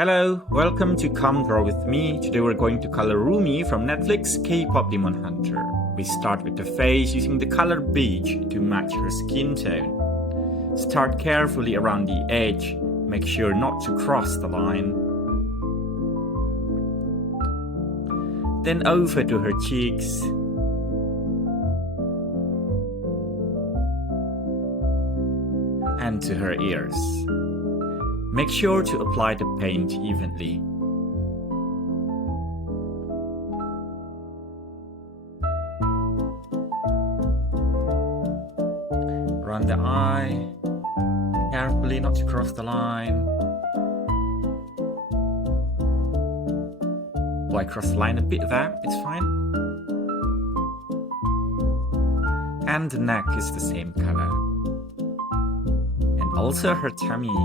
Hello, welcome to Come Draw With Me. Today we're going to color Rumi from Netflix K-Pop Demon Hunter. We start with the face using the color beige to match her skin tone. Start carefully around the edge. Make sure not to cross the line. Then over to her cheeks. And to her ears. Make sure to apply the paint evenly. Around the eye, carefully not to cross the line. Oh, I crossed the line a bit there, it's fine. And the neck is the same color. And also her tummy.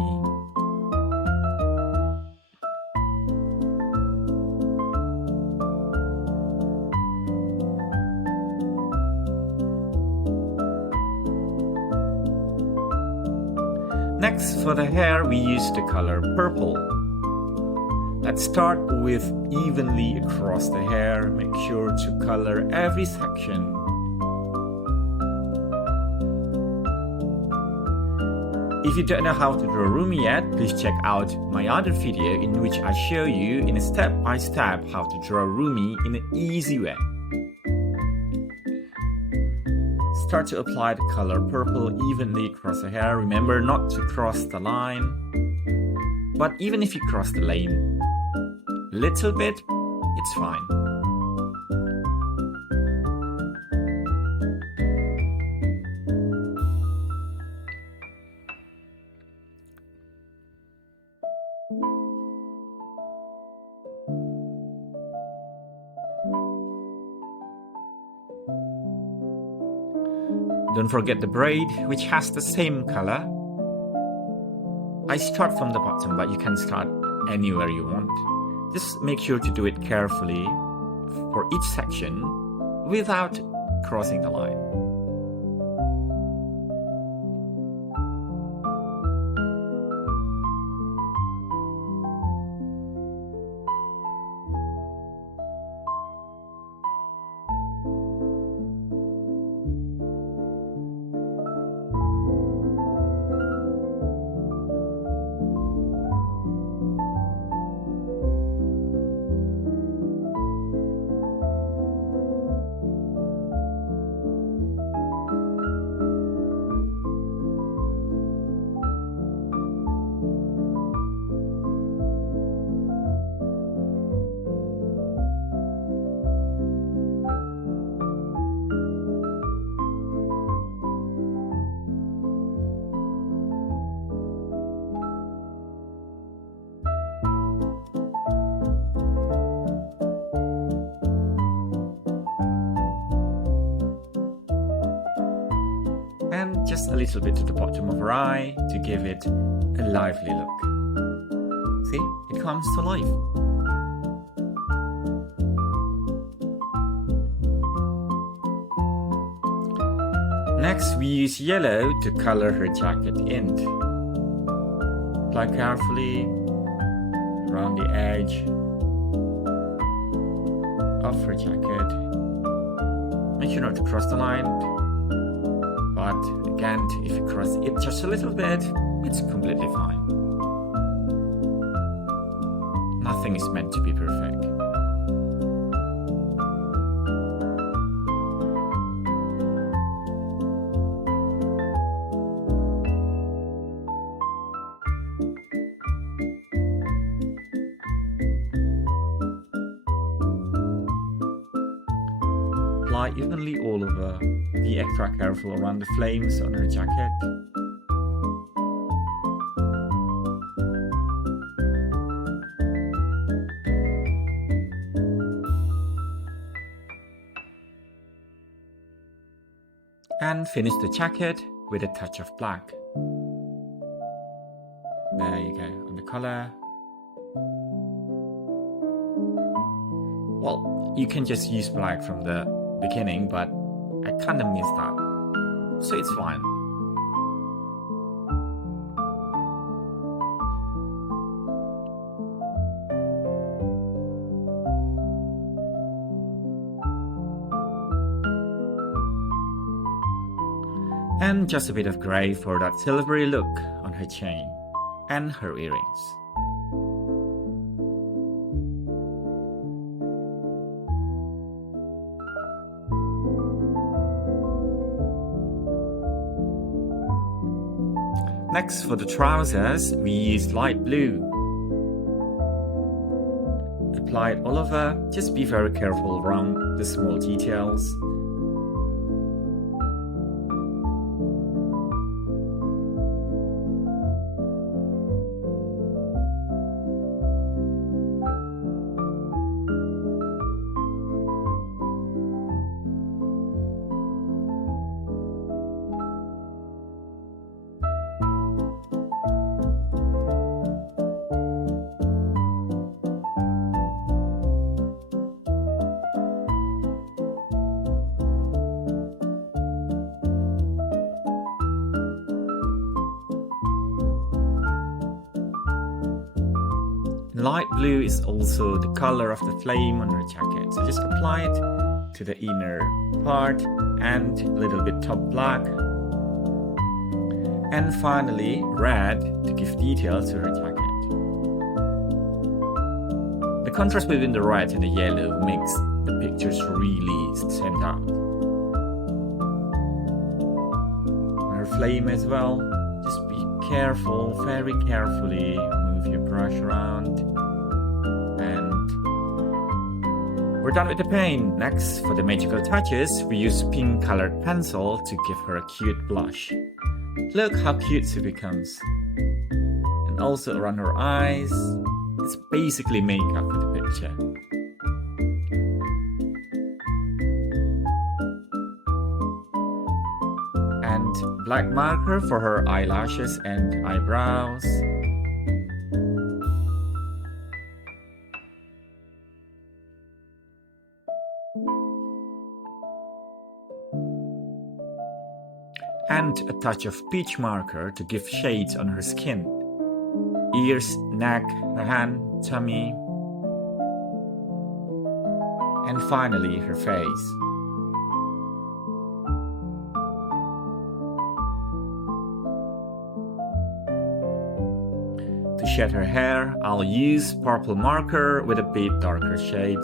Next, for the hair, we use the color purple. Let's start with evenly across the hair. Make sure to color every section. If you don't know how to draw Rumi yet, please check out my other video in which I show you in a step-by-step how to draw Rumi in an easy way. Start to apply the color purple evenly across the hair. Remember not to cross the line. But even if you cross the lane little bit, it's fine. Don't forget the braid, which has the same color. I start from the bottom, but you can start anywhere you want. Just make sure to do it carefully for each section without crossing the line. And just a little bit to the bottom of her eye to give it a lively look. See, it comes to life. Next, we use yellow to color her jacket in. Apply carefully around the edge of her jacket. Make sure not to cross the line. But again, if you cross it just a little bit, it's completely fine. Nothing is meant to be perfect. Apply evenly all over. Be extra careful around the flames on her jacket. And finish the jacket with a touch of black. There you go, on the collar. Well, you can just use black from the beginning, but I kind of missed that, so it's fine. And just a bit of grey for that silvery look on her chain and her earrings. Next, for the trousers, we used light blue. Apply it all over, just be very careful around the small details. Light blue is also the color of the flame on her jacket, so just apply it to the inner part and a little bit top black. And finally red to give detail to her jacket. The contrast between the red and the yellow makes the pictures really stand out. Her flame as well, just be careful, very carefully move your brush around. And we're done with the paint. Next, for the magical touches, we use pink colored pencil to give her a cute blush. Look how cute she becomes. And also around her eyes, it's basically makeup for the picture. And black marker for her eyelashes and eyebrows. And a touch of peach marker to give shades on her skin. Ears, neck, her hand, tummy. And finally her face. To shade her hair, I'll use purple marker with a bit darker shade.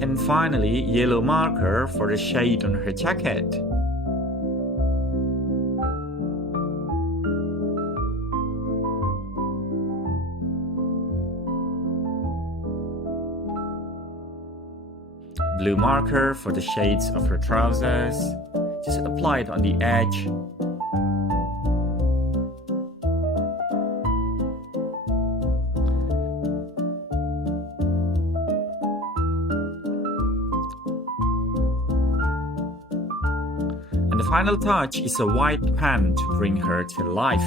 And finally, yellow marker for the shade on her jacket. Blue marker for the shades of her trousers. Just apply it on the edge. And the final touch is a white pen to bring her to life.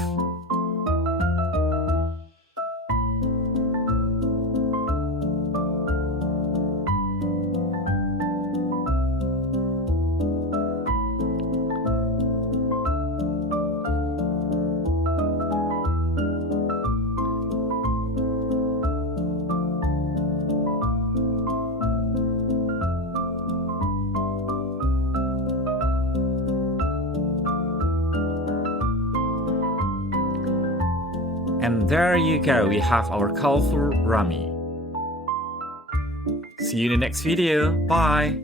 And there you go, we have our colorful Rumi. See you in the next video, bye!